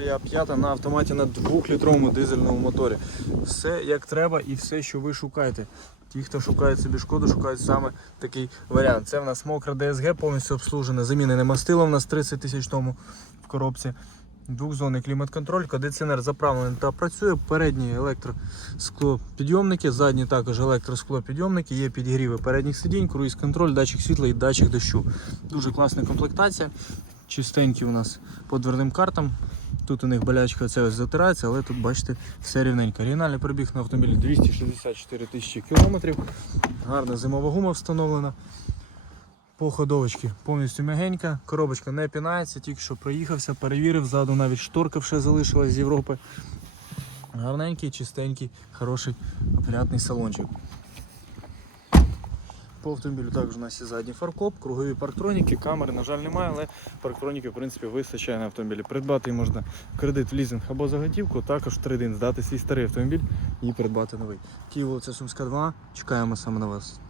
Авіа 5 на автоматі на 2-літровому дизельному моторі. Все як треба і все, що ви шукаєте. Ті, хто шукає собі шкоду, шукають саме такий варіант. Це в нас мокра ДСГ, повністю обслужена. Замінене мастило в нас 30 тисяч тому в коробці. Двохзонний клімат-контроль, кондиціонер заправлений та працює. Передні електросклопідйомники, задні також електросклопідйомники, є підігріви передніх сидінь, круїз-контроль, датчик світла і датчик дощу. Дуже класна комплектація. Чистенькі у нас по дверним картам. Тут у них болячка це ось затирається, але тут бачите все рівненько. Оригінальний пробіг на автомобілі 264 тисячі кілометрів. Гарна зимова гума встановлена. По ходовочці повністю м'ягенька, коробочка не пінається, тільки що проїхався, перевірив, ззаду навіть шторка вже залишилась з Європи. Гарненький, чистенький, хороший, опрятний салончик. По автомобілю також у нас є задній фаркоп, кругові парктроніки, камери, на жаль, немає, але парктроніки в принципі вистачає на автомобілі. Придбати можна кредит, в лізинг або за готівку, також в трейдин здати свій старий автомобіль і придбати новий. Київ, це Сумська 2. Чекаємо саме на вас.